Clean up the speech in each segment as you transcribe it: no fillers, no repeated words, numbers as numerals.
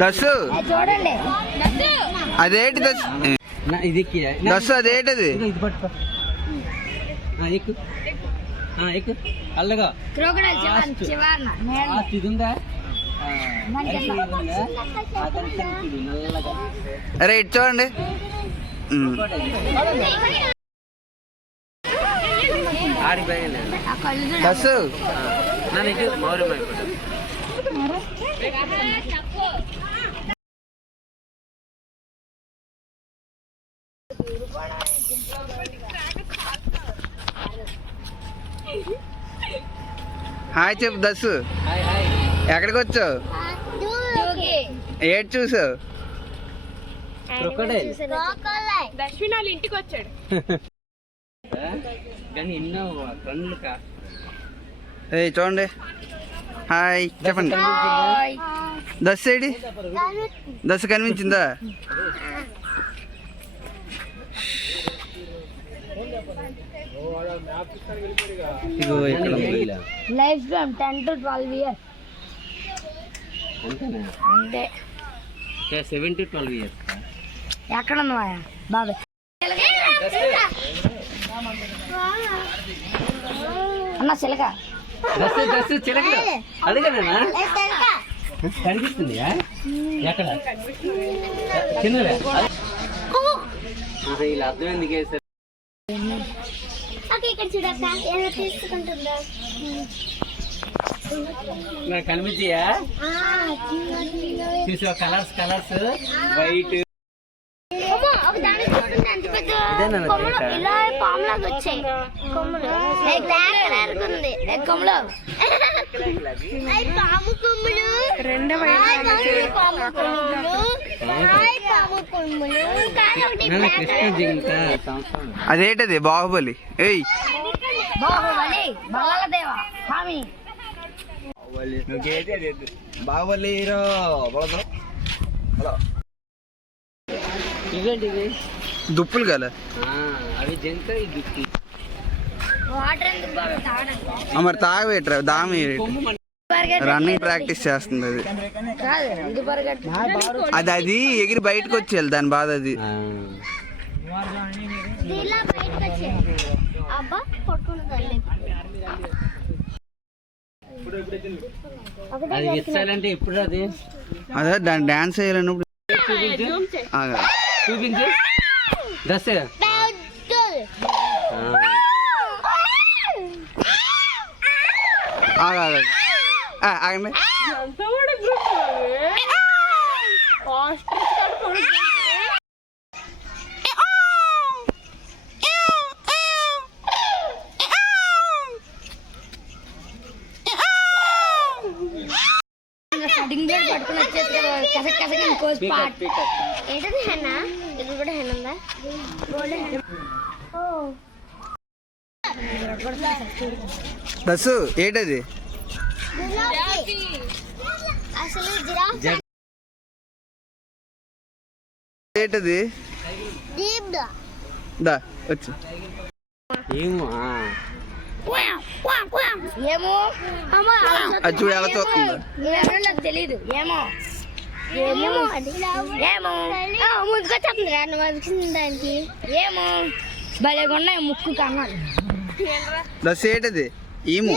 దస్సు చూడండి అదేంటి దస్సు అదేంటది అల్లగా ఇది ఉందా అరే ఇటు చూడండి దస్సు హాయ్ చెప్పు దస్సు ఎక్కడికి వచ్చావు ఏడు చూసావు దర్శన్ వాళ్ళ ఇంటికి వచ్చాడు ఏ చూడండి హాయ్ చెప్పండి దస్సు ఏడి దస్సు కనిపించిందా లైఫ్ టైం 10 to 12 years అంటే 7 to 12 years ఎక్కడ ఉన్నావా బాబాయ్ అన్న చిలక చిలక అడిగానా కనిపిస్తుంది ఎక్కడ చిన్నదా ఇలా అర్థం ఎందుకు వేస్తారు నాకు కనిపించయా చూసా కలర్స్ వైట్ అదేంటది బాహుబలి ఏయ్ బాహుబలి హీరో ఇవేంటి దుప్పులు కదా అవి జంత మరి తాగబెట్టరా దామి రన్నింగ్ ప్రాక్టీస్ చేస్తుంది అది అది ఎగిరి బయటకు వచ్చేయాలి దాని బాధ అది అది ఎత్తాలంటే ఎప్పుడు అది అదే దాన్ని డాన్స్ వేయాలన్నప్పుడు చూపించు దస్ ఆగండి పట్టుకుని వచ్చేది కసక్ కసక్ ఇంకోసి పాట్ ఏంటది హెన్నా ఇది కూడా హెన్ ఉందా బస్సు ఏంటది ఏంటది దా వచ్చి ఏమో అది చూడు ఎలా చూస్తుందో నాకు తెలీదు ఏమో ముందుగా చెప్తుంది దానికి ఏమో భలేగా ఉన్నాయి ముక్కు కన్నాలు దస్ ఏంటది ఏమో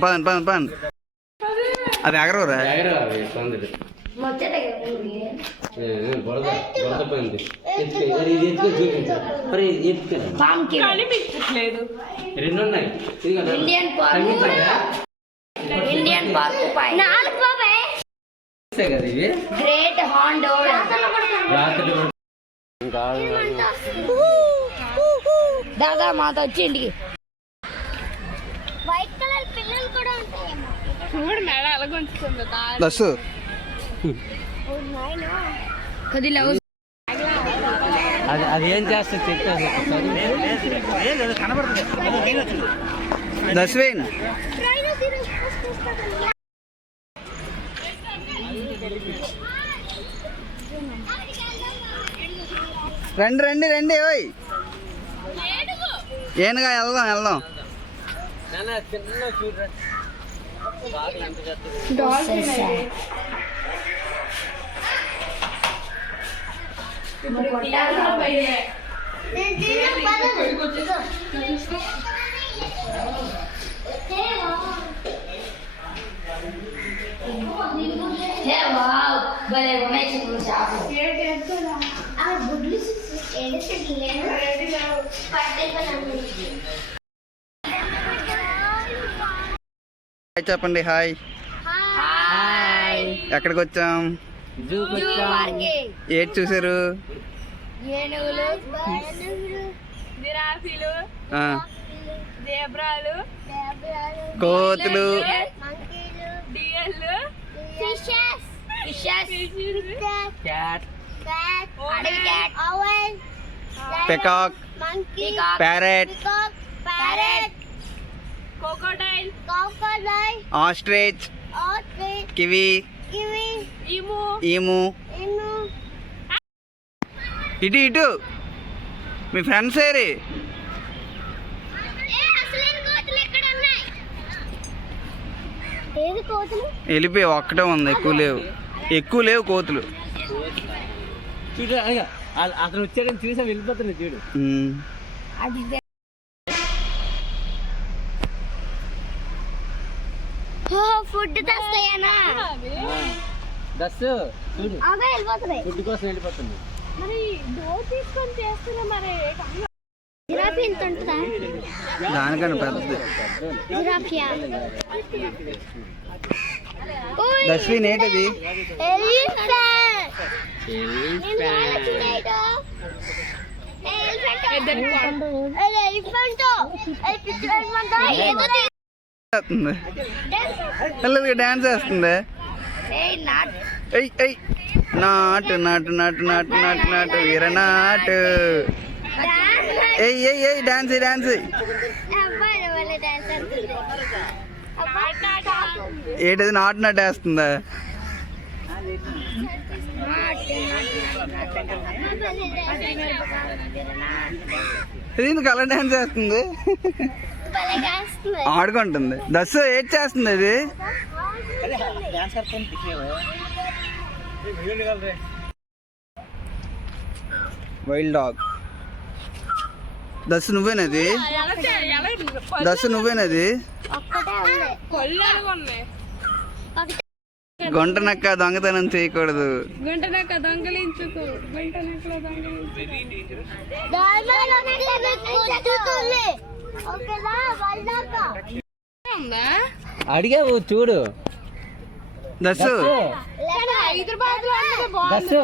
పదండి పదండి పదండి అది ఎగరవరా ఇండియన్ గ్రేట్ హార్న్ దాదా మాతో వచ్చి ఇంటికి వైట్ కలర్ పిల్లలు కూడా ఉంటాయేమో చూడు మేడ అలాగొంచుతుంది దస్సు అది ఏం చేస్తుంది దస్వేన్ రండి రండి రండి ఓయ్ ఏనుగా వెళ్దాం వెళ్దాం. నాన్న చిన్న చూడరా బాగా ఎంత చేస్తుంది. హాయ్ చెప్పండి. హాయ్. ఎక్కడికి వచ్చాం? జూకి వచ్చాం. ఏది చూసారు? ఏనుగులు, జిరాఫీలు, ఆ, జేబ్రాలు, కోతులు, మంకీలు, డియర్లు, ఫిషెస్, క్యాట్, అడవి cat, owl, పెకాక్, monkey, parrot, peacock, parrot, crocodile, crocodile, ostrich, ostrich, kiwi, kiwi, emu, emu. emu. ఇటు ఇటు మీ ఫ్రెండ్స్ ఏరి. అసలేని కోతులు ఎక్కడ ఉన్నాయి? ఏది కోతులు? వెళ్ళిపోయి ఒక్కటే ఉంది, ఎక్కువ లేవు కోతులు. చూడు అయ్యా అతను వచ్చాడని చూసా వెళ్ళిపోతున్నాడు చూడు. ఫుడ్ తెస్తాయనా? దస్సు చూడు అవే వెళ్ళిపోతున్నాయి. ఫుడ్ కోసం వెళ్ళిపోతుంది. మరి డోర్ తీసుకొని చేస్తున్నా మరి జిరాఫీ ఎంత ఉంటుందా? దానికన్నా పెద్దది. జిరాఫియా? డస్ట్బిన్ ఏంటది? పిల్లలకి డాన్స్ వేస్తుంది. ఎయ్ ఎయ్ నాటు నాటు నాటు నాటు నాటు నాటు వీరనాటు. ఎయ్ ఎయ్ ఎయ్ డాన్స్ డాన్స్. ఏంటది నాటు నాటు వేస్తుందా? ఇది కలర్ డాన్స్ వేస్తుంది, ఆడుకుంటుంది. దస్సు ఏడ్ చేస్తుంది అది. Wild dog. దస్సు నువ్వేనది? దస్సు నువ్వేనది? కొల్లాలుగా ఉన్నాయి. గుంట నక్క దొంగతనం చేయకూడదు. గుంటనక్క దొంగలించుకో, గుంటనక్కలో దొంగలించు. అడిగావు చూడు దస్సు. హైదరాబాద్ లో ఉన్నది బాగుంది. దస్సు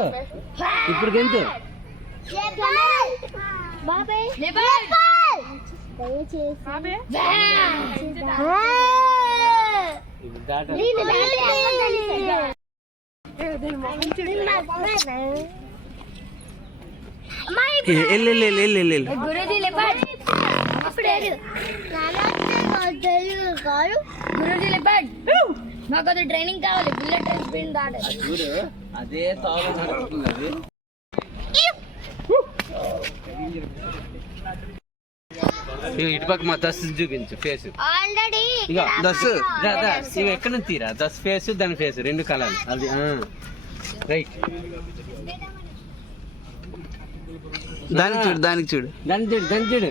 ఇప్పుడు గెంతు. బాబే ఇప్పుడు దాట గురుజీ లెపర్డ్. గురుజీ లెపర్డ్. మాకు అది ట్రైనింగ్ కావాలి. బుల్లెట్ ట్రైన్ స్పీడ్ దాటాలి. చూడు అదే తాళం నడుపుతుంది అది. ఇటు పక్క మా దస్ చూపించు ఫేస్. ఆల్రెడీ ఇక దస్సు ఇవి ఎక్కడ నుంచి తీరా దస్ ఫేస్ దాని ఫేస్ రెండు కలర్ అది రైట్. దానికి చూడు, దానికి చూడు. దాని చూడు దాని చూడు.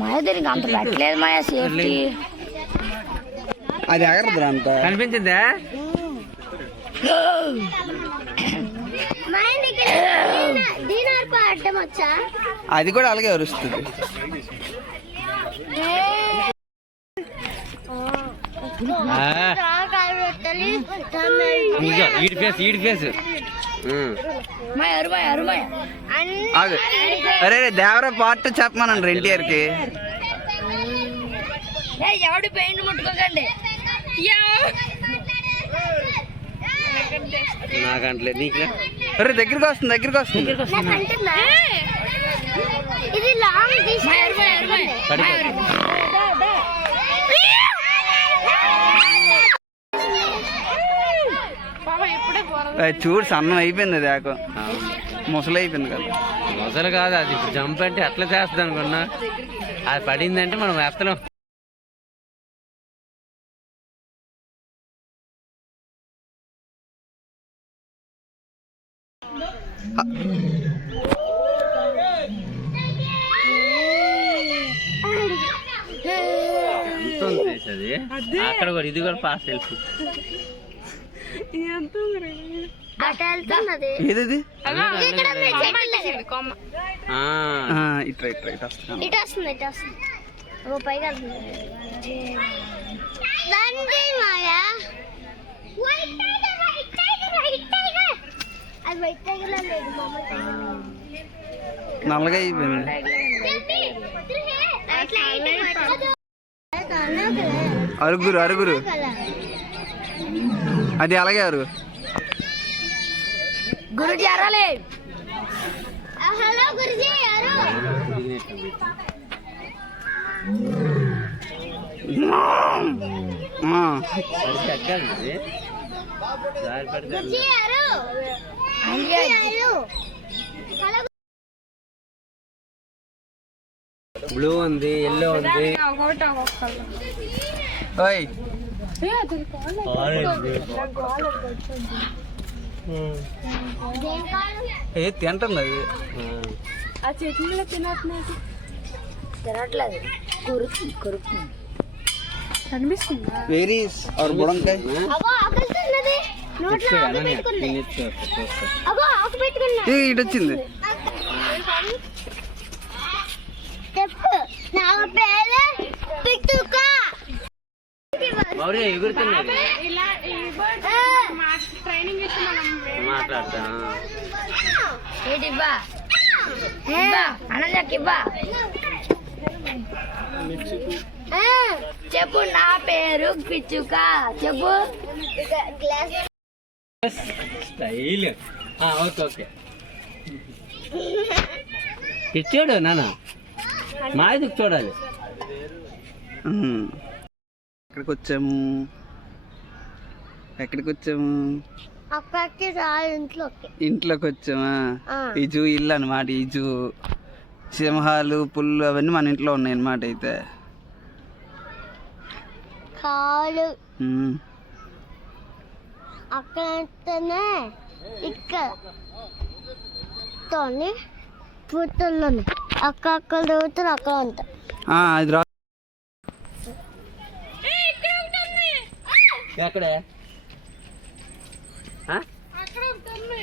మాయ దీనికి అంత పెట్టలేదు మాయ సేఫ్టీ. అది ఎగరదు అంత. కనిపించిందా? అడ్డం వచ్చా? అది కూడా అలాగే అరుస్తుంది. ఈడి ఫేస్ ఈడి ఫేస్. ఆగు. అరే దేవరా పార్ట్ చెప్పమనండి ఎన్టీఆర్కి. ఎవడు పెయింట్ ముట్టుకోకండి. నాకంటలే నీకులే. అరే దగ్గరికి వస్తుంది, దగ్గరికి వస్తుంది. ఇది లాంగ్ పడిపోతుంది. చూడు సన్నం అయిపోయింది అది ఆకు అవును. ముసలి అయిపోయింది కదా. మొదలు కాదు అది, ఇప్పుడు జంప్ అంటే ఎట్లా చేస్తుంది అనుకున్నా, అది పడిందంటే మనం ఎత్తలేం. ఎంత ఉంది అది, అక్కడ కూడా ఇది కూడా పాస్ వెళ్ళి ఎంత ఉంది రే? అటు వెళ్తున్నది ఏది ఇక్కడ ఉంది, చెట్టు కొమ్మ. ఇట్లా ఇట్లా ఇట్లా వస్తున్నాను. ఇటు వస్తుంది ఇటు వస్తుంది ఓ పైగా వస్తుంది. దండి మాయా white tiger white tiger white tiger అది వైట్ టైగర్ లా లేదు మామూలు టైగర్ నల్లగా అయిపోయింది. అరుగురు అరుగురు అది అలాగే అరుగు. గురుజీ అరలే. హలో గురుజీ యారు పడితే ఎక్కాలి ఇది. దారి పడితే గురుజీ యారు హలో బ్లూ ఉంది, ఎల్లో ఉంది, ఒకటి ఒక్కొక్కరు. ఓయ్ ఏ తింటుంది అది. ఆ చట్నీలో తినట్లేదు. తినట్లేదు కొరుకుతుంది కనిపిస్తుందా? వేరీస్ ఆర్ బుడంకాయ. అగో ఆకలి తిన్నది నోట్లో ఆకు పెట్టుకుంది. అగో ఆకు పెట్టుకున్నా ఇటు వచ్చింది. చెప్పు నా పేరు పిట్టుక. మౌర్య ఎగురుతున్నది, ఇలా ఈ బర్డ్ ట్రైనింగ్ ఇచ్చి మనం మాట్లాడతా. ఏంటివ్వా ఇవ్వా అన్నకివ్వా. చెప్పు నా పేరు పిచ్చుక చెప్పు. స్టైల్. ఓకే ఓకే ఇచ్చాడు నాన్న, మా ఇది చూడాలి. ఎక్కడికి వచ్చాము ఎక్కడికి వచ్చాము అక్కడికి రాదు ఇంట్లోకి. ఇంట్లోకి వచ్చామా. ఈ జూ ఇల్లు అనమాట. ఈ జూ సింహాలు పుల్లు అవన్నీ మన ఇంట్లో ఉన్నాయి అన్నమాట. అయితే కాలు ఉమ్. అక్కడనే ఇక్కడ తోని పుట్టుల్లోని అక్కడ దొరుకుతుంది అక్కడ ఉంటాయి. అది రా. ఎక్కడే అక్కడ ఉంటుంది.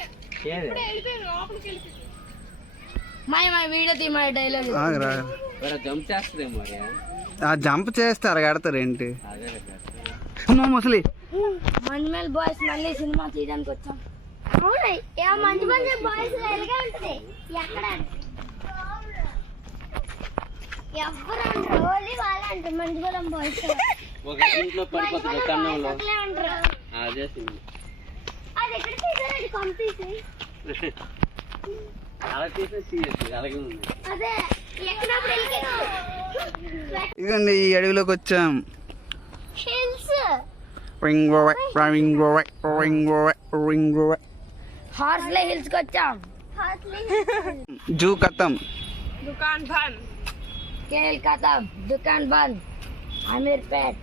ఏది వెళ్ళిపోయింది లోపలికి వెళ్ళిపోయింది. మై వీడియో తీయ డైలాగ్ ఆగరా. జంప్ చేస్తుంది మరి. ఆ జంప్ చేస్తే అరగడతారు ఏంటి. అదే అమ్మో ముసలి. మన్మేల్ బాయ్స్ మళ్ళీ సినిమా తీయడానికి వచ్చాం. మంచి మంచి బాయ్స్ ఎలాగే ఉంటుంది. ఎక్కడ ఎవరు అంటారు ఓన్లీ వాళ్ళే అంటారు మంచిగూడెం బాయ్స్. ఒక ఇంట్లో పడిపోతుంది కన్నంలో. అంటారు అదే సినిమా. అది ఎక్కడ తీసారండి పంపిసి. అలా తీసేసి అలాగే ఉంది. అదే ఎక్కడప్పుడు ఇదిగోండి ఈ అడవిలోకి వచ్చాం. హిల్స్ హార్స్లే హిల్స్ కి వచ్చాం. జూ ఖతం. దుకాన్ బంద్. खेल खत्म दुकान बंद आमिर पेट